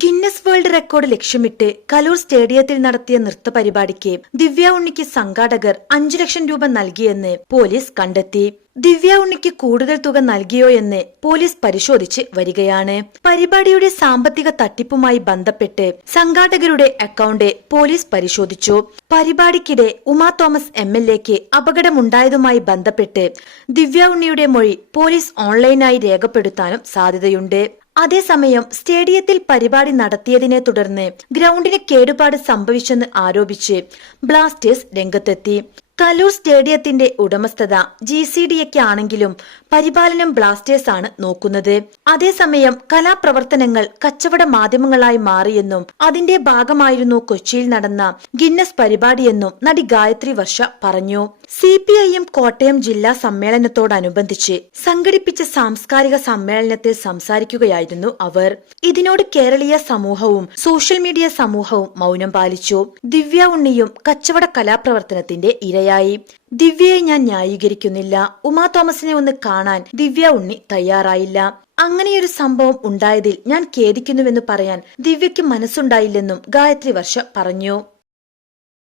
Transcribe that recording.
Genau world record ലക്ഷ്യമിട്ട് കലൂർ സ്റ്റേഡിയത്തിൽ നടത്തിയ നൃത്ത പരിപാടിക്ക് ദിവ്യ ഉണ്ണിക്ക് സംഘാടകർ അഞ്ചു ലക്ഷം രൂപ നൽകിയെന്ന് പോലീസ് കണ്ടെത്തി. ദിവ്യ ഉണ്ണിക്ക് കൂടുതൽ തുക നൽകിയോ എന്ന് പോലീസ് പരിശോധിച്ച് വരികയാണ്. പരിപാടിയുടെ സാമ്പത്തിക തട്ടിപ്പുമായി ബന്ധപ്പെട്ട് സംഘാടകരുടെ അക്കൗണ്ട് പോലീസ് പരിശോധിച്ചു. പരിപാടിക്കിടെ ഉമാ തോമസ് എം എൽ എക്ക് അപകടമുണ്ടായതുമായി ബന്ധപ്പെട്ട് ദിവ്യ ഉണ്ണിയുടെ മൊഴി പോലീസ് ഓൺലൈനായി രേഖപ്പെടുത്താനും സാധ്യതയുണ്ട്. അതേസമയം സ്റ്റേഡിയത്തിൽ പരിപാടി നടത്തിയതിനെ തുടർന്ന് ഗ്രൗണ്ടിന് കേടുപാട് സംഭവിച്ചെന്ന് ആരോപിച്ച് ബ്ലാസ്റ്റേഴ്സ് രംഗത്തെത്തി. കലൂർ സ്റ്റേഡിയത്തിന്റെ ഉടമസ്ഥത ജി സി ഡി ആണെങ്കിലും പരിപാലനം ബ്ലാസ്റ്റേഴ്സ് ആണ് നോക്കുന്നത്. അതേസമയം കലാപ്രവർത്തനങ്ങൾ കച്ചവട മാധ്യമങ്ങളായി മാറിയെന്നും അതിന്റെ ഭാഗമായിരുന്നു കൊച്ചിയിൽ നടന്ന ഗിന്നസ് പരിപാടിയെന്നും നടി ഗായത്രി വർഷ പറഞ്ഞു. C P I M Kottayam ജില്ലാ സമ്മേളനത്തോടനുബന്ധിച്ച് സംഘടിപ്പിച്ച സാംസ്കാരിക സമ്മേളനത്തിൽ സംസാരിക്കുകയായിരുന്നു അവർ. ഇതിനോട് കേരളീയ സമൂഹവും സോഷ്യൽ മീഡിയ സമൂഹവും മൗനം പാലിച്ചു. ദിവ്യ ഉണ്ണിയും കച്ചവട കലാപ്രവർത്തനത്തിന്റെ ഇരയായി. ദിവ്യയെ ഞാൻ ന്യായീകരിക്കുന്നില്ല. ഉമാ തോമസിനെ ഒന്ന് കാണാൻ ദിവ്യ ഉണ്ണി തയ്യാറായില്ല. അങ്ങനെയൊരു സംഭവം ഉണ്ടായതിൽ ഞാൻ ഖേദിക്കുന്നുവെന്ന് പറയാൻ ദിവ്യയ്ക്ക് മനസ്സുണ്ടായില്ലെന്നും ഗായത്രി വർഷ പറഞ്ഞു.